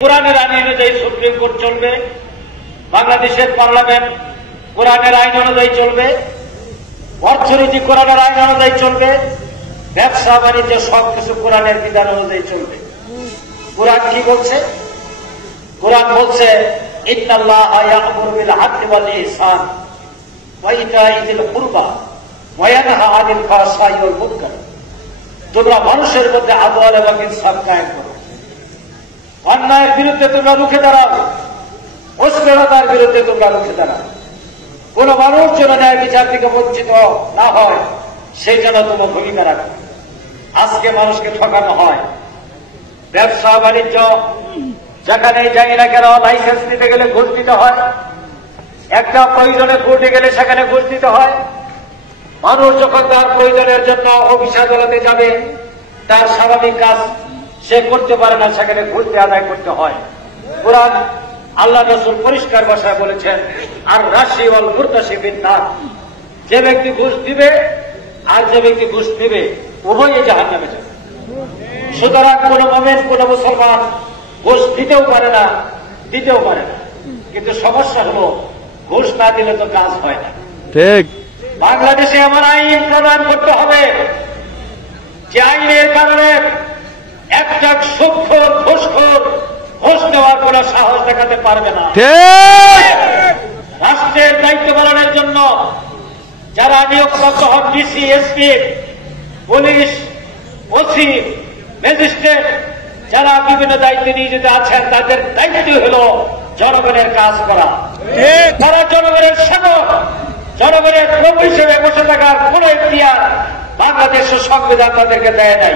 কোরআনের আইন অনুযায়ী সুপ্রিম কোর্ট চলবে, বাংলাদেশের পার্লামেন্ট কোরআনের আইন অনুযায়ী চলবে, অর্থনীতি কোরআনের আইন অনুযায়ী চলবে, ব্যবসা বাণিজ্য সবকিছু কোরআনের বিধান অনুযায়ী চলবে। কোরআন কি বলছে? কোরআন বলছে ইন্নাল্লাহা ইয়া'মুরু বিল আদলি ওয়াল ইহসান ওয়া ইতা'i যিল কুরবা ওয়া ইয়ানহা আনিল ফাহশাই ওয়াল মুনকার। তোমরা মানুষের মধ্যে আদল এবং ইনসাফ কায়েম করো, অন্যায়ের বিরুদ্ধে তোমরা রুখে দাঁড়াও, অশ্লীলতার বিরুদ্ধে তোমরা রুখে দাঁড়াও। কোন মানুষ যেন ন্যায় বিচার থেকে বঞ্চিত না হয় সেই জন্য তোমার ভূমিকা রাখো। আজকে মানুষকে ঠকানো হয়, ব্যবসা বাণিজ্য যেখানে যাই না কেন লাইসেন্স নিতে গেলে ঘুষ দিতে হয়, একটা প্রয়োজনে কোর্টে গেলে সেখানে ঘুষ দিতে হয়। মানুষ যখন তার প্রয়োজনের জন্য অফিস আদালতে যাবে, তার স্বাভাবিক কাজ সে করতে পারে না, সেখানে ঘুষ দিয়ে আদায় করতে হয়। কোরআন আল্লাহ রাসূল পরিষ্কার ভাষায় বলেছেন, আর রাশি ওয়াল মুরতাশি বিন্নার, যে ব্যক্তি ঘুষ দিবে আর যে ব্যক্তি ঘুষ দিবে উভয়ই জাহান্নামে যাবে। সুতরাং কোন মুমিন কোন মুসলমান ঘুষ দিতেও পারে না, দিতেও পারে না। কিন্তু সমস্যা হলো ঘুষ না দিলে তো কাজ হয় না। ঠিক। বাংলাদেশে এমন আইন প্রণয়ন করতে হবে যে আইনের কারণে একটা সুদখোর ঘুষখোর ঘুষ নেওয়ার কোন সাহস দেখাতে পারবে না। রাষ্ট্রের দায়িত্ব পালনের জন্য যারা নিয়োগপ্রাপ্ত হন, DC, SP, police, OC, magistrate, যারা বিভিন্ন দায়িত্বে নিয়োজিত আছেন, তাদের দায়িত্ব হল জনগণের কাজ করা। তারা জনগণের সেবক, জনগণের প্রভু হিসেবে বসে থাকার কোন ইখতিয়ার বাংলাদেশের সংবিধান তাদেরকে দেয় নাই।